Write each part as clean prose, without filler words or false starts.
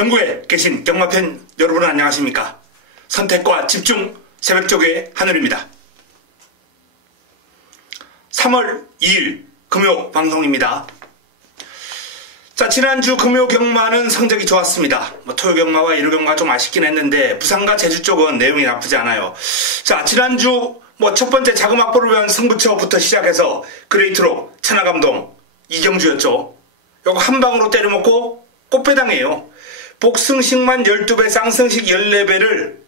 전국에 계신 경마팬 여러분 안녕하십니까? 선택과 집중 새벽조교의 한울입니다. 3월 2일 금요 방송입니다. 자, 지난주 금요 경마는 성적이 좋았습니다. 토요 경마와 일요 경마 좀 아쉽긴 했는데 부산과 제주 쪽은 내용이 나쁘지 않아요. 자, 지난주 첫 번째 자금 확보를 위한 승부처부터 시작해서 그레이트로 천하감동 이경주였죠. 요거 한 방으로 때려먹고 꽃배당이에요. 복승식만 12배, 쌍승식 14배를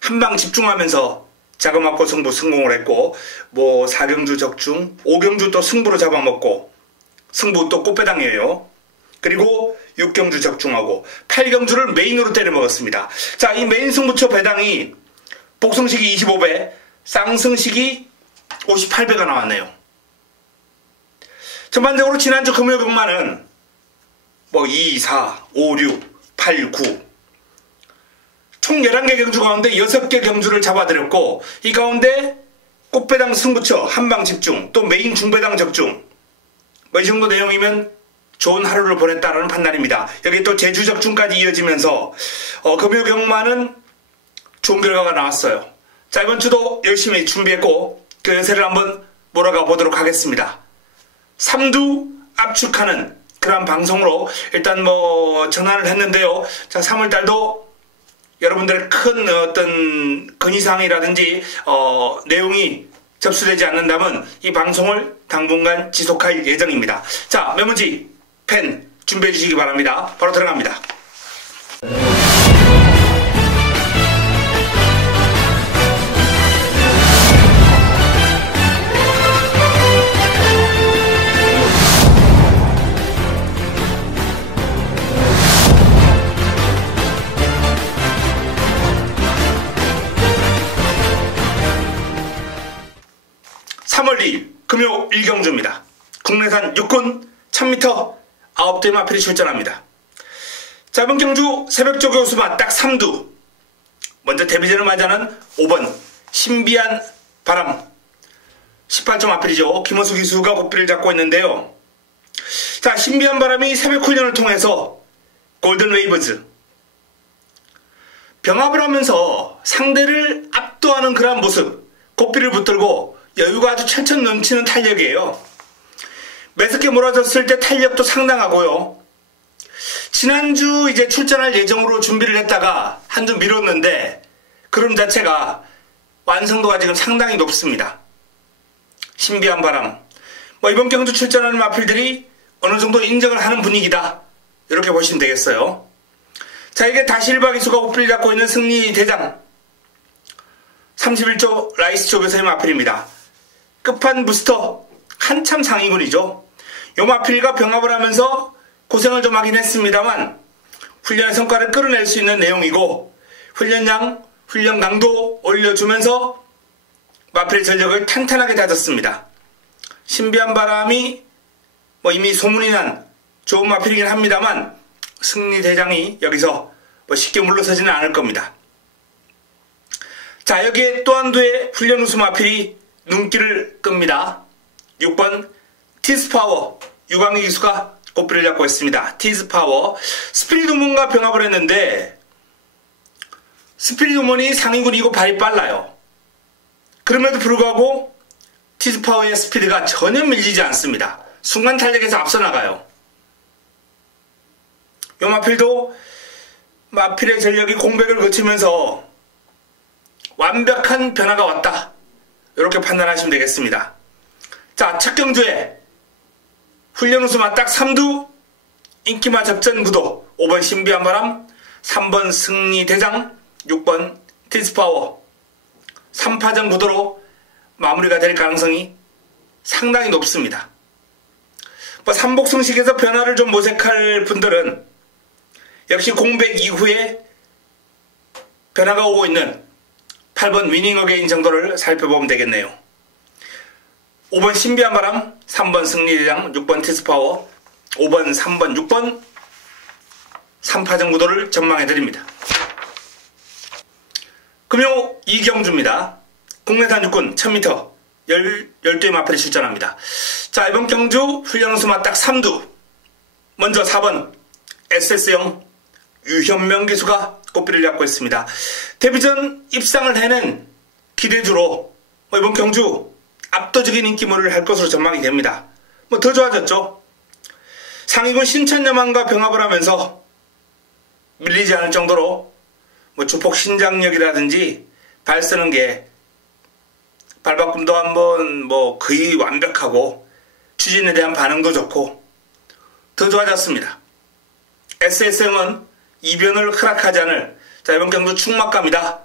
한 방 집중하면서 자금 확보 승부 성공을 했고, 4경주 적중, 5경주 또 승부로 잡아먹고, 승부 또 꽃배당이에요. 그리고 6경주 적중하고 8경주를 메인으로 때려먹었습니다. 자, 이 메인 승부처 배당이 복승식이 25배, 쌍승식이 58배가 나왔네요. 전반적으로 지난주 금요 경마는 2, 4, 5, 6, 8, 9 총 11개 경주 가운데 6개 경주를 잡아드렸고, 이 가운데 꽃배당 승부처 한방 집중, 또 메인 중배당 적중, 이 정도 내용이면 좋은 하루를 보냈다는 판단입니다. 여기 또 제주 적중까지 이어지면서 금요 경마는 좋은 결과가 나왔어요. 자, 이번 주도 열심히 준비했고 그 연세를 한번 몰아가 보도록 하겠습니다. 삼두 압축하는 그런 방송으로 일단 전환을 했는데요. 자, 3월달도 여러분들의 큰 어떤 건의사항이라든지 내용이 접수되지 않는다면 이 방송을 당분간 지속할 예정입니다. 자, 메모지, 펜 준비해 주시기 바랍니다. 바로 들어갑니다. 금요 1경주입니다. 국내산 육군 1000m 9대 마필이 출전합니다. 자, 이번 경주 새벽조교 수마 딱 3두. 먼저 데뷔전을 맞이하는 5번 신비한 바람 18점 마필이죠. 김원수 기수가 고삐를 잡고 있는데요. 자, 신비한 바람이 새벽 훈련을 통해서 골든 웨이브즈 병합을 하면서 상대를 압도하는 그러한 모습, 고삐를 붙들고 여유가 아주 철철 넘치는 탄력이에요. 매섭게 몰아줬을 때 탄력도 상당하고요. 지난주 이제 출전할 예정으로 준비를 했다가 한 주 미뤘는데 그림 자체가 완성도가 지금 상당히 높습니다. 신비한 바람. 이번 경주 출전하는 마필들이 어느 정도 인정을 하는 분위기다. 이렇게 보시면 되겠어요. 자, 이게 다실바 기수가 호필을 잡고 있는 승리 대장 31조 라이스 쪽에서의 마필입니다. 끝판 부스터 한참 상위군이죠. 요 마필과 병합을 하면서 고생을 좀 하긴 했습니다만 훈련의 성과를 끌어낼 수 있는 내용이고, 훈련량, 훈련 강도 올려주면서 마필의 전력을 탄탄하게 다졌습니다. 신비한 바람이 이미 소문이 난 좋은 마필이긴 합니다만 승리 대장이 여기서 쉽게 물러서지는 않을 겁니다. 자, 여기에 또 한 두의 훈련 우수 마필이 눈길을 끕니다. 6번 티스파워 유광희 기수가 꽃비를 잡고 있습니다. 티스파워 스피릿우먼과 병합을 했는데 스피릿우먼이 상위군이고 발이 빨라요. 그럼에도 불구하고 티스파워의 스피드가 전혀 밀리지 않습니다. 순간 탄력에서 앞서 나가요. 요 마필도 마필의 전력이 공백을 거치면서 완벽한 변화가 왔다. 이렇게 판단하시면 되겠습니다. 자, 첫 경주에 훈련 우수마 딱 3두 인기마 접전 구도 5번 신비한 바람, 3번 승리 대장, 6번 티스파워 3파전 구도로 마무리가 될 가능성이 상당히 높습니다. 삼복승식에서 변화를 좀 모색할 분들은 역시 공백 이후에 변화가 오고 있는 8번 위닝 어게인 정도를 살펴보면 되겠네요. 5번 신비한 바람, 3번 승리대장, 6번 티스파워, 5번, 3번, 6번 3파전 구도를 전망해드립니다. 금요 2경주입니다. 국내산 육군 1000m 12의 마필이 출전합니다. 자, 이번 경주 훈련 우수마 딱 3두. 먼저 4번 SS형 유현명 기수가 꽃비를 잡고 있습니다. 데뷔전 입상을 해낸 기대주로 이번 경주 압도적인 인기몰이를 할 것으로 전망이 됩니다. 더 좋아졌죠. 상위군 신천여만과 병합을 하면서 밀리지 않을 정도로 주폭 신장력이라든지 발 쓰는 게 발바꿈도 한번 거의 완벽하고 추진에 대한 반응도 좋고 더 좋아졌습니다. SSM은 이변을 허락하지 않을 이번 경주 충막감이다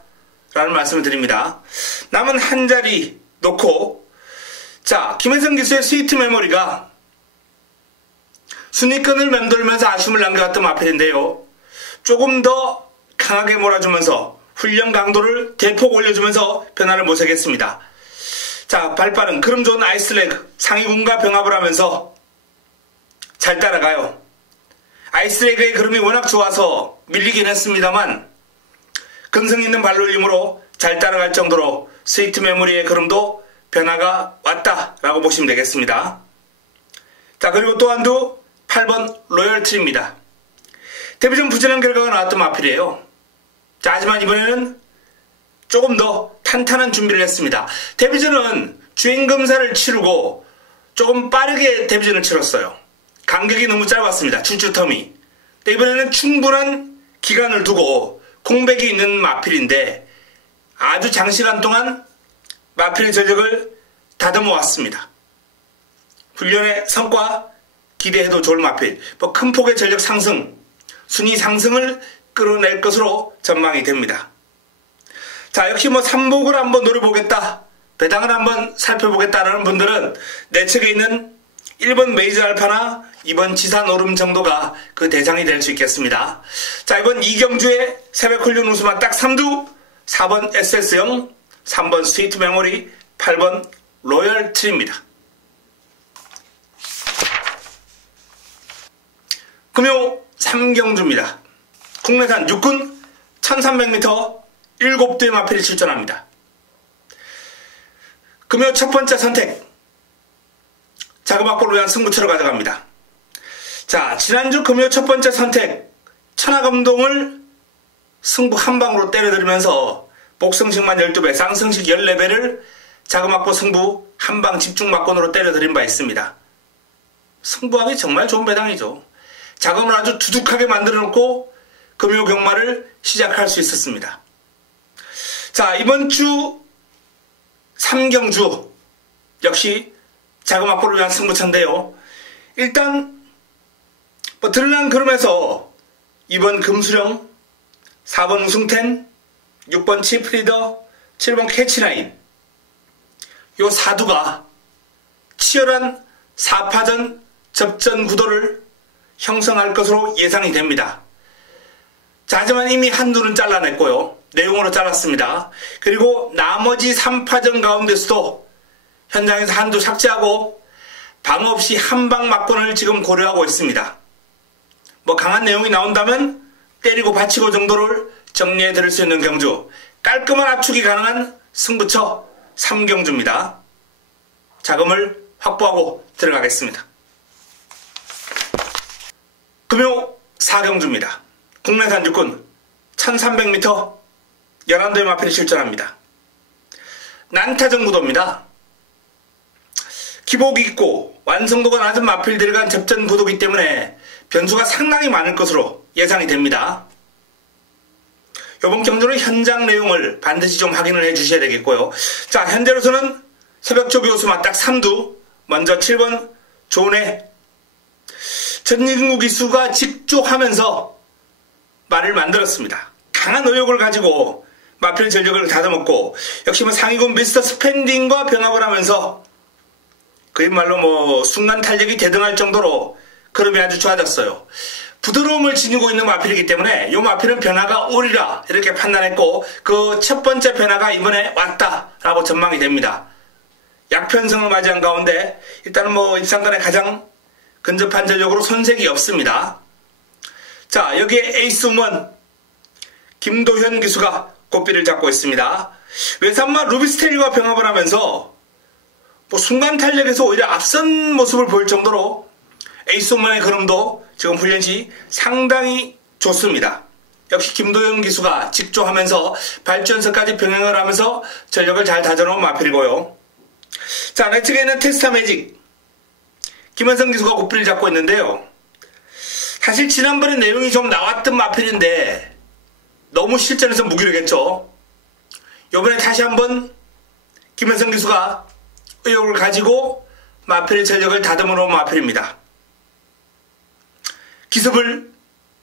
라는 말씀을 드립니다. 남은 한 자리 놓고 김혜성 기수의 스위트 메모리가 순위권을 맴돌면서 아쉬움을 남겨왔던 마필인데요. 조금 더 강하게 몰아주면서 훈련 강도를 대폭 올려주면서 변화를 모색했습니다. 발빠른 그름 좋은 아이스레그 상위군과 병합을 하면서 잘 따라가요. 아이스레그의 그름이 워낙 좋아서 밀리긴 했습니다만 근성 있는 발놀림으로 잘 따라갈 정도로 스위트 메모리의 그름도 변화가 왔다라고 보시면 되겠습니다. 그리고 또 한두 8번 로열트리입니다. 데뷔전 부진한 결과가 나왔던 마필이에요. 하지만 이번에는 조금 더 탄탄한 준비를 했습니다. 데뷔전은 주행검사를 치르고 조금 빠르게 데뷔전을 치렀어요. 간격이 너무 짧았습니다. 출주 텀이. 이번에는 충분한 기간을 두고 공백이 있는 마필인데 아주 장시간 동안 마필의 전력을 다듬어 왔습니다. 훈련의 성과 기대해도 좋을 마필. 큰 폭의 전력 상승, 순위 상승을 끌어낼 것으로 전망이 됩니다. 역시 3복을 한번 노려보겠다, 배당을 한번 살펴보겠다라는 분들은 내측에 있는 1번 메이저 알파나 2번 지산 오름 정도가 그 대상이 될 수 있겠습니다. 이번 이경주의 새벽 훈련 우수만 딱 3두, 4번 SS형, 3번 스위트 메모리, 8번 로열 트리입니다. 금요 3경주입니다. 국내산 육군 1300m 7대 마필이 출전합니다. 금요 첫 번째 선택, 자그마골로 위한 승부처로 가져갑니다. 지난주 금요 첫 번째 선택, 천하감동을 승부 한 방으로 때려들면서 복승식만 12배, 쌍승식 14배를 자그마골 승부 한 방 집중막권으로 때려들인 바 있습니다. 승부하기 정말 좋은 배당이죠. 자금을 아주 두둑하게 만들어 놓고 금요 경마를 시작할 수 있었습니다. 이번 주 3경주 역시 자그마골을 위한 승부처인데요. 일단 드러난 그림에서 2번 금수령, 4번 우승텐, 6번 치프리더, 7번 캐치라인, 요 사두가 치열한 4파전 접전 구도를 형성할 것으로 예상이 됩니다. 하지만 이미 한두는 잘라냈고요. 내용으로 잘랐습니다. 그리고 나머지 3파전 가운데서도 현장에서 한두 삭제하고 방어 없이 한방 막권을 지금 고려하고 있습니다. 강한 내용이 나온다면 때리고 받치고 정도를 정리해 드릴 수 있는 경주, 깔끔한 압축이 가능한 승부처 3경주입니다. 자금을 확보하고 들어가겠습니다. 금요 4경주입니다. 국내산 육군 1300m 11도의 마필이 출전합니다. 난타전 구도입니다. 기복이 있고 완성도가 낮은 마필들이 간 접전 구도이기 때문에 변수가 상당히 많을 것으로 예상이 됩니다. 이번 경주는 현장 내용을 반드시 좀 확인을 해 주셔야 되겠고요. 현재로서는 새벽조 교수만 딱 3두, 먼저 7번 존의 전인구 기수가 직조하면서 말을 만들었습니다. 강한 의욕을 가지고 마필 전력을 다듬었고, 역시 상위군 미스터 스펜딩과 병합을 하면서 그야말로 순간 탄력이 대등할 정도로 그름이 아주 좋아졌어요. 부드러움을 지니고 있는 마필이기 때문에 이 마필은 변화가 오리라 이렇게 판단했고, 그 첫 번째 변화가 이번에 왔다라고 전망이 됩니다. 약편성을 맞이한 가운데 일단은 입상간에 가장 근접한 전력으로 손색이 없습니다. 여기에 에이스우먼 김도현 기수가 꽃비를 잡고 있습니다. 외산마 루비스테리와 병합을 하면서 순간 탄력에서 오히려 앞선 모습을 보일 정도로 에이스우먼의 그림도 지금 훈련 시 상당히 좋습니다. 역시 김도영 기수가 직조하면서 발전선까지 병행을 하면서 전력을 잘 다져놓은 마필이고요. 자, 내 측에 있는 테스타 매직 김현성 기수가 고삐를 잡고 있는데요. 사실 지난번에 내용이 좀 나왔던 마필인데 너무 실전에서 무기력했죠. 이번에 다시 한번 김현성 기수가 의욕을 가지고 마필의 전력을 다듬어 놓은 마필입니다. 기습을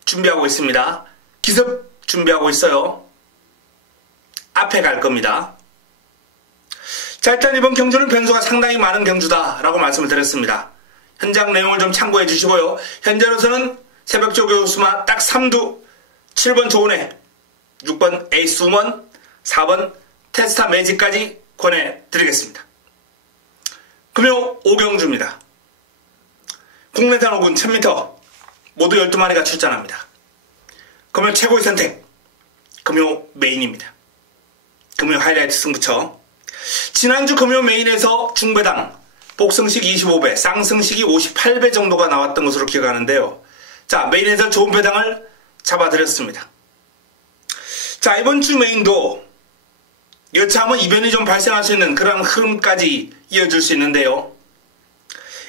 준비하고 있습니다. 기습 준비하고 있어요. 앞에 갈 겁니다. 자, 일단 이번 경주는 변수가 상당히 많은 경주다라고 말씀을 드렸습니다. 현장 내용을 좀 참고해 주시고요. 현재로서는 새벽조 교수마 딱 3두 7번 조은혜, 6번 에이스 우먼, 4번 테스타 매직까지 권해드리겠습니다. 금요 5경주입니다. 국내산 5군 1000m 모두 12마리가 출전합니다. 금요 최고의 선택, 금요 메인입니다. 금요 하이라이트 승부처. 지난주 금요 메인에서 중배당 복승식 25배, 쌍승식이 58배 정도가 나왔던 것으로 기억하는데요. 자, 메인에서 좋은 배당을 잡아드렸습니다. 자, 이번 주 메인도 여차하면 이변이 좀 발생할 수 있는 그런 흐름까지 이어질 수 있는데요.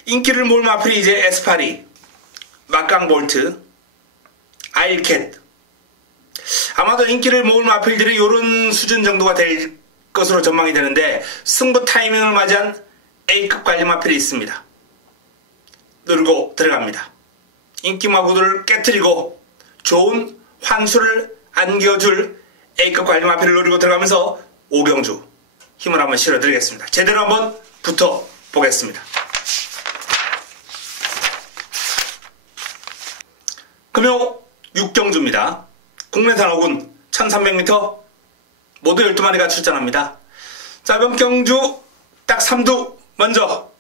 인기를 모을 마필이 이제 에스파리, 막강볼트, 아일캣. 아마도 인기를 모을 마필들이 이런 수준 정도가 될 것으로 전망이 되는데 승부 타이밍을 맞이한 A급 관리 마필이 있습니다. 누르고 들어갑니다. 인기 마구들을 깨트리고 좋은 환수를 안겨줄 A급 관리 마필을 노리고 들어가면서 5경주 힘을 한번 실어드리겠습니다. 제대로 한번 붙어보겠습니다. 금요 6경주입니다. 국내산 5군 1300m 모두 12마리가 출전합니다. 자, 이번 경주 딱 3두 먼저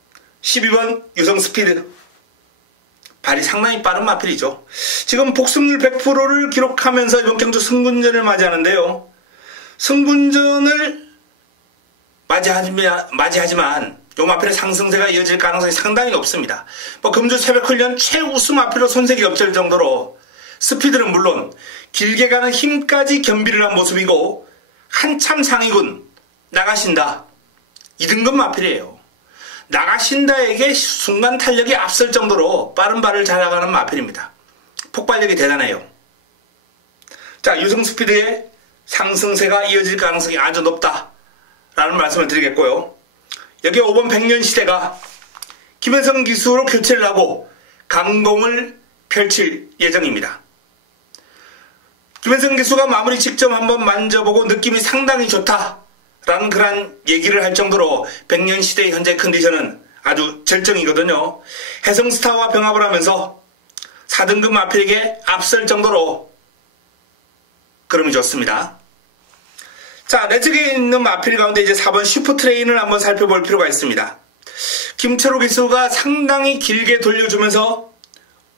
12번 유성스피드. 발이 상당히 빠른 마필이죠. 지금 복승률 100%를 기록하면서 이번 경주 승군전을 맞이하는데요. 승군전을 맞이하지만 이 마필의 상승세가 이어질 가능성이 상당히 높습니다. 금주 새벽 훈련 최우수 마필로 손색이 없을 정도로 스피드는 물론 길게 가는 힘까지 겸비를 한 모습이고 한참 상위군 나가신다 2등급 마필이에요. 나가신다에게 순간 탄력이 앞설 정도로 빠른 발을 잘 나가는 마필입니다. 폭발력이 대단해요. 자, 유성스피드의 상승세가 이어질 가능성이 아주 높다라는 말씀을 드리겠고요. 여기 5번 백년시대가 김현성 기수로 교체를 하고 강공을 펼칠 예정입니다. 김현성 기수가 마무리 직접 한번 만져보고 느낌이 상당히 좋다라는 그런 얘기를 할 정도로 백년시대의 현재 컨디션은 아주 절정이거든요. 해성스타와 병합을 하면서 4등급 마필에게 앞설 정도로 그름이 좋습니다. 자, 내 측에 있는 마필 가운데 이제 4번 슈퍼트레인을 한번 살펴볼 필요가 있습니다. 김철호 기수가 상당히 길게 돌려주면서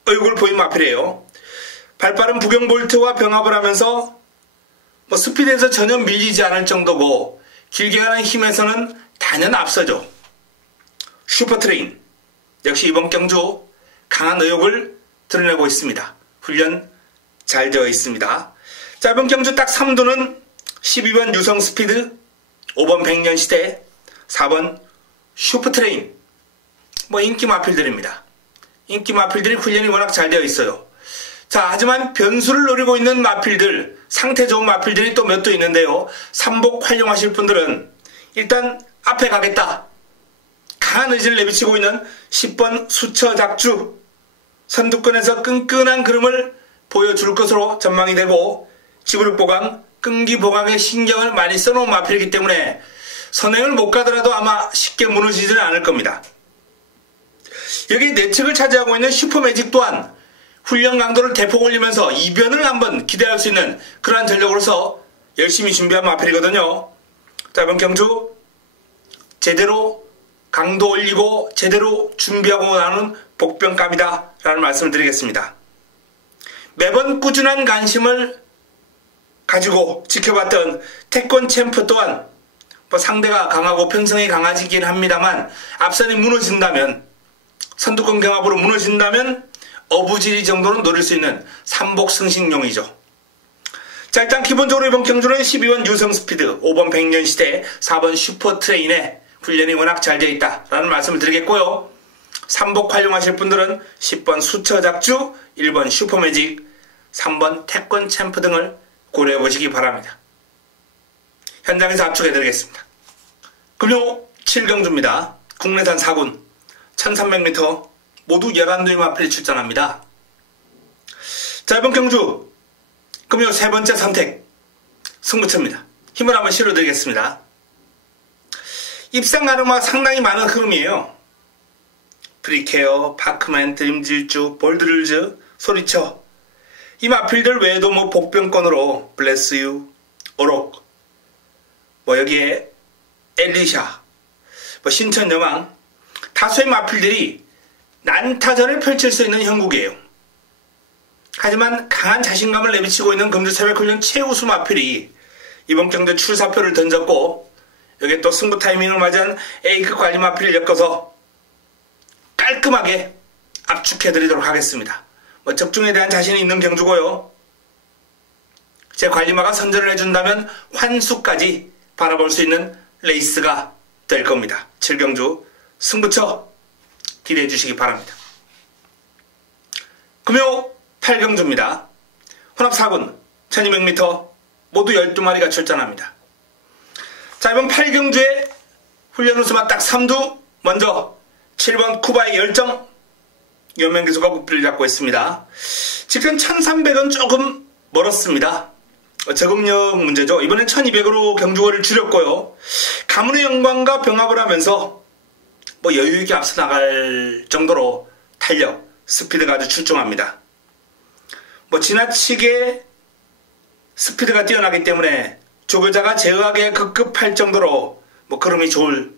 의욕을 보인 마필이에요. 발빠른 부경볼트와 병합을 하면서 스피드에서 전혀 밀리지 않을 정도고 길게 가는 힘에서는 단연 앞서죠. 슈퍼트레인 역시 이번 경주 강한 의욕을 드러내고 있습니다. 훈련 잘 되어 있습니다. 자, 이번 경주 딱 3두는 12번 유성스피드, 5번 백년시대, 4번 슈퍼트레인. 인기 마필들입니다. 인기 마필들이 훈련이 워낙 잘 되어 있어요. 자, 하지만 변수를 노리고 있는 마필들, 상태 좋은 마필들이 또 몇 도 있는데요. 삼복 활용하실 분들은 일단 앞에 가겠다. 강한 의지를 내비치고 있는 10번 수처작주. 선두권에서 끈끈한 그름을 보여줄 것으로 전망이 되고 지구력보강, 끈기보강에 신경을 많이 써놓은 마필이기 때문에 선행을 못 가더라도 아마 쉽게 무너지지는 않을 겁니다. 여기 내측을 차지하고 있는 슈퍼매직 또한 훈련 강도를 대폭 올리면서 이변을 한번 기대할 수 있는 그러한 전력으로서 열심히 준비한 마필이거든요. 자, 이번 경주 제대로 강도 올리고 제대로 준비하고 나는 복병감이다 라는 말씀을 드리겠습니다. 매번 꾸준한 관심을 가지고 지켜봤던 태권 챔프 또한 상대가 강하고 편성이 강하지긴 합니다만 앞선이 무너진다면 선두권 경합으로 무너진다면 어부지리 정도는 노릴 수 있는 삼복 승식용이죠. 자, 일단 기본적으로 이번 경주는 12번 유성스피드, 5번 백년시대, 4번 슈퍼트레인의 훈련이 워낙 잘 되어 있다라는 말씀을 드리겠고요. 삼복 활용하실 분들은 10번 수처작주, 1번 슈퍼매직, 3번 태권 챔프 등을 고려해 보시기 바랍니다. 현장에서 압축해 드리겠습니다. 금요 7경주입니다. 국내산 4군 1300m 모두 11두의 마필이 출전합니다. 자, 이번 경주 금요 세 번째 선택 승부처입니다. 힘을 한번 실어 드리겠습니다. 입상 가르마 상당히 많은 흐름이에요. 프리케어, 파크맨, 드림질주, 볼드룰즈, 소리쳐 이 마필들 외에도 뭐 복병권으로 블레스유, 오록 뭐 여기에 엘리샤, 뭐 신천여망 다수의 마필들이 난타전을 펼칠 수 있는 형국이에요. 하지만 강한 자신감을 내비치고 있는 금주 새벽훈련 최우수 마필이 이번 경주 출사표를 던졌고 여기에 또 승부 타이밍을 맞이한 A급 관리 마필을 엮어서 깔끔하게 압축해드리도록 하겠습니다. 뭐 적중에 대한 자신이 있는 경주고요. 제 관리마가 선전을 해준다면 환수까지 바라볼 수 있는 레이스가 될 겁니다. 7경주 승부처 기대해 주시기 바랍니다. 금요 8경주입니다. 혼합 4군 1200m 모두 12마리가 출전합니다. 자, 이번 8경주의 훈련 우수마 딱 3두 먼저 7번 쿠바의 열정 연맹기수가 구피를 잡고 있습니다. 지금 1300은 조금 멀었습니다. 저금력 문제죠. 이번엔 1200으로 경주거리를 줄였고요. 가문의 영광과 병합을 하면서 뭐 여유있게 앞서 나갈 정도로 탄력, 스피드가 아주 출중합니다. 뭐 지나치게 스피드가 뛰어나기 때문에 조교자가 제어하기에 급급할 정도로 뭐 걸음이 좋은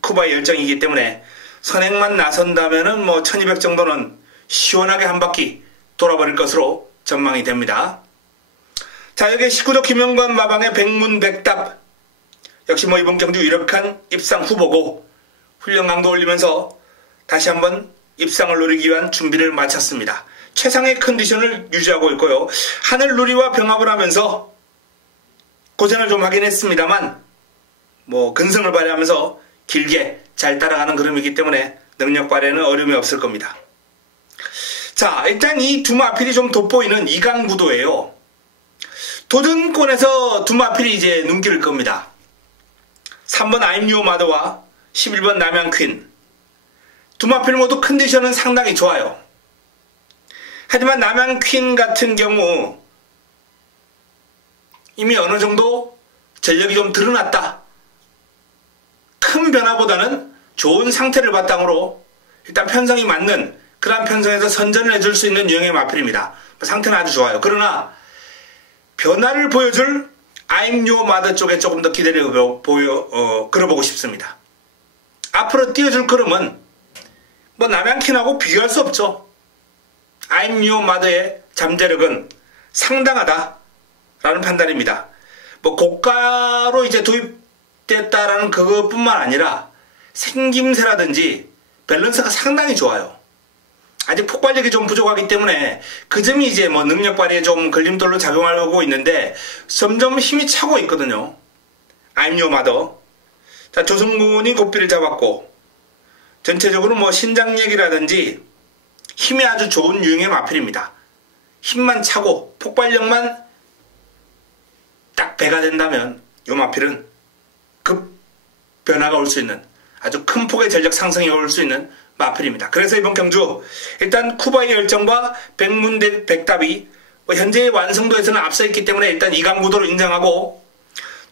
쿠바의 열정이기 때문에 선행만 나선다면은 뭐 1200 정도는 시원하게 한 바퀴 돌아버릴 것으로 전망이 됩니다. 자, 여기 19조 김영관 마방의 백문백답 역시 뭐 이번 경주 유력한 입상 후보고 훈련 강도 올리면서 다시 한번 입상을 노리기 위한 준비를 마쳤습니다. 최상의 컨디션을 유지하고 있고요. 하늘누리와 병합을 하면서 고생을 좀 하긴 했습니다만 뭐 근성을 발휘하면서 길게 잘 따라가는 그림이기 때문에 능력 발휘에는 어려움이 없을 겁니다. 자, 일단 이 두 마필이 좀 돋보이는 2강 구도예요. 도전권에서 두 마필이 이제 눈길을 끕니다. 3번 아임유오 마더와 11번 남양퀸 두 마필 모두 컨디션은 상당히 좋아요. 하지만 남양퀸 같은 경우 이미 어느 정도 전력이 좀 드러났다. 큰 변화보다는 좋은 상태를 바탕으로 일단 편성이 맞는 그런 편성에서 선전을 해줄 수 있는 유형의 마필입니다. 상태는 아주 좋아요. 그러나 변화를 보여줄 아임유오 마더 쪽에 조금 더 기대를 걸어보고 싶습니다. 앞으로 띄워줄 걸음은 뭐 남양킨하고 비교할 수 없죠. 아임유오 마더의 잠재력은 상당하다라는 판단입니다. 뭐 고가로 이제 도입됐다라는 그것뿐만 아니라 생김새라든지 밸런스가 상당히 좋아요. 아직 폭발력이 좀 부족하기 때문에 그 점이 이제 뭐 능력 발휘에 좀 걸림돌로 작용하고 있는데 점점 힘이 차고 있거든요. 아임유오 마더. 자, 조성군이 고삐를 잡았고 전체적으로 뭐 신장력이라든지 힘이 아주 좋은 유형의 마필입니다. 힘만 차고 폭발력만 딱 배가 된다면 이 마필은 급 변화가 올 수 있는 아주 큰 폭의 전력 상승이 올 수 있는 마필입니다. 그래서 이번 경주 일단 쿠바의 열정과 백문백답이 뭐 현재의 완성도에서는 앞서 있기 때문에 일단 2강 구도로 인정하고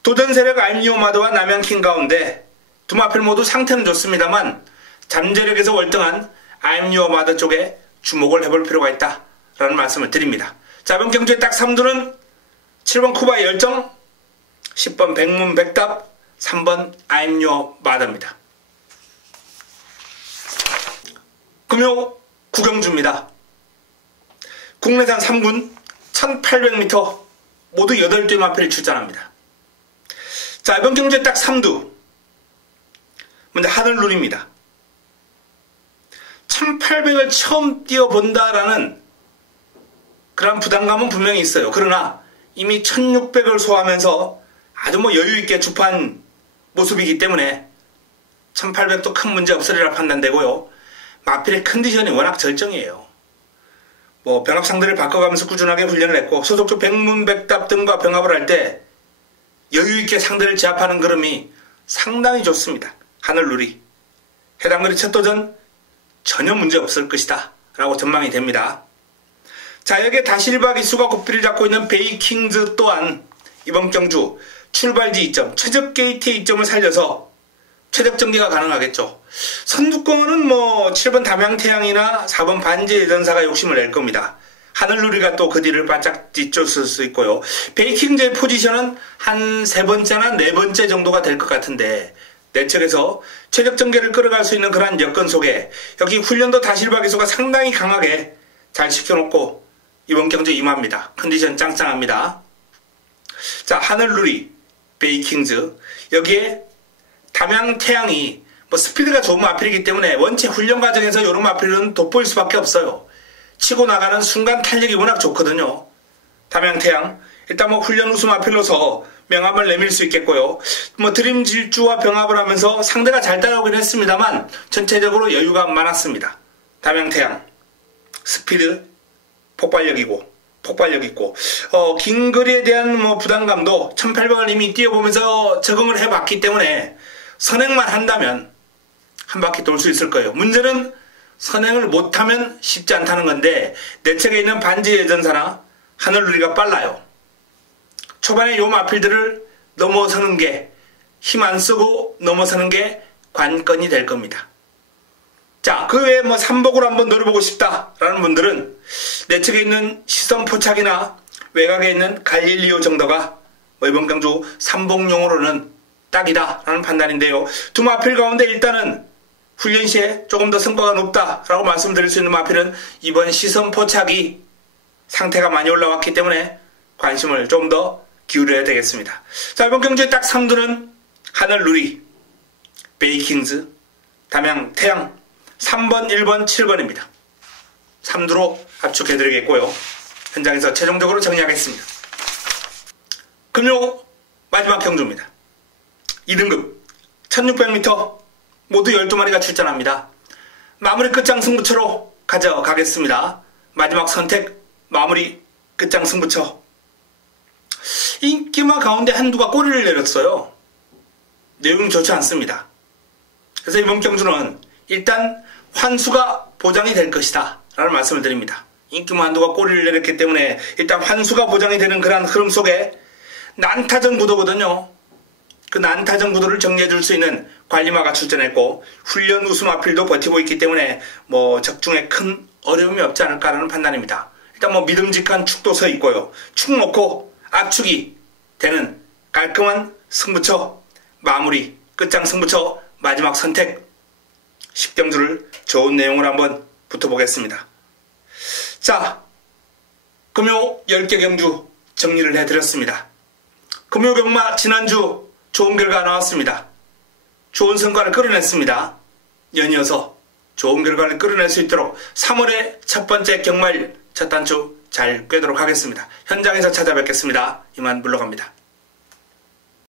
도전 세력 아임유오 마더와 남양킨 가운데 두 마필 모두 상태는 좋습니다만 잠재력에서 월등한 아임유오 마더 쪽에 주목을 해볼 필요가 있다라는 말씀을 드립니다. 자, 이번 경주의 딱 3두는 7번 쿠바의 열정, 10번 백문백답, 3번 아임유오 마더입니다. 금요 9경주입니다. 국내산 3군 1800m 모두 8대 마필이 출전합니다. 자, 이번 경주의 딱 3두 먼저 하늘룰입니다. 1800을 처음 뛰어본다라는 그런 부담감은 분명히 있어요. 그러나 이미 1600을 소화하면서 아주 여유있게 주판 모습이기 때문에 1800도 큰 문제 없으리라 판단되고요. 마필의 컨디션이 워낙 절정이에요. 병합 상대를 바꿔가면서 꾸준하게 훈련을 했고 소속주 백문백답 등과 병합을 할 때 여유있게 상대를 제압하는 그림이 상당히 좋습니다. 하늘누리. 해당 거리 첫 도전 전혀 문제 없을 것이다 라고 전망이 됩니다. 자, 여기에 다실바 기수가 고삐를 잡고 있는 베이킹즈 또한 이번 경주 출발지 2점, 최적 게이트의 2점을 살려서 최적 전개가 가능하겠죠. 선두권은 7번 담양태양이나 4번 반지의전사가 욕심을 낼 겁니다. 하늘누리가 또 그 뒤를 바짝 뒤쫓을 수 있고요. 베이킹즈의 포지션은 한 3번째나 4번째 정도가 될 것 같은데 내측에서 최적 전개를 끌어갈 수 있는 그러한 여건 속에 여기 훈련도 다실바 기수가 상당히 강하게 잘 시켜놓고 이번 경주 임합니다. 컨디션 짱짱합니다. 자, 하늘누리, 베이킹즈, 여기에 담양태양이 스피드가 좋은 마필이기 때문에 원체 훈련 과정에서 이런 마필은 돋보일 수밖에 없어요. 치고 나가는 순간 탄력이 워낙 좋거든요. 담양태양 일단 훈련 우수 마필로서 명함을 내밀 수 있겠고요. 드림 질주와 병합을 하면서 상대가 잘 따라오긴 했습니다만 전체적으로 여유가 많았습니다. 담양태양 스피드 폭발력 있고 긴 거리에 대한 부담감도 1800을 이미 뛰어보면서 적응을 해봤기 때문에 선행만 한다면 한 바퀴 돌 수 있을 거예요. 문제는 선행을 못하면 쉽지 않다는 건데 내측에 있는 반지의전사나 하늘누리가 빨라요. 초반에 요 마필들을 넘어서는 게 힘 안 쓰고 넘어서는 게 관건이 될 겁니다. 자, 그 외에 삼복으로 한번 노려보고 싶다라는 분들은 내측에 있는 시선 포착이나 외곽에 있는 갈릴리오 정도가 이번 경주 삼복용으로는 딱이다라는 판단인데요. 두 마필 가운데 일단은 훈련 시에 조금 더 성과가 높다라고 말씀드릴 수 있는 마필은 이번 시선 포착이 상태가 많이 올라왔기 때문에 관심을 좀 더 기울여야 되겠습니다. 자, 이번 경주의 딱 3두는 하늘누리, 베이킹즈, 담양태양 3번, 1번, 7번입니다. 3두로 압축해드리겠고요. 현장에서 최종적으로 정리하겠습니다. 금요 마지막 경주입니다. 2등급 1600m 모두 12마리가 출전합니다. 마무리 끝장 승부처로 가져가겠습니다. 마지막 선택 마무리 끝장 승부처. 인기마 가운데 한두가 꼬리를 내렸어요. 내용이 좋지 않습니다. 그래서 이번 경주는 일단 환수가 보장이 될 것이다 라는 말씀을 드립니다. 인기마 한두가 꼬리를 내렸기 때문에 일단 환수가 보장이 되는 그런 흐름 속에 난타전 구도거든요. 그 난타전 구도를 정리해 줄 수 있는 관리마가 출전했고 훈련 우수 마필도 버티고 있기 때문에 적중에 큰 어려움이 없지 않을까라는 판단입니다. 일단 믿음직한 축도 서 있고요. 축 놓고 압축이 되는 깔끔한 승부처 마무리 끝장 승부처 마지막 선택 10경주를 좋은 내용을 한번 붙어보겠습니다. 자, 금요 10개 경주 정리를 해드렸습니다. 금요 경마 지난주 좋은 결과 나왔습니다. 좋은 성과를 끌어냈습니다. 연이어서 좋은 결과를 끌어낼 수 있도록 3월의 첫 번째 경마일 첫 단추 잘 꿰도록 하겠습니다. 현장에서 찾아뵙겠습니다. 이만 물러갑니다.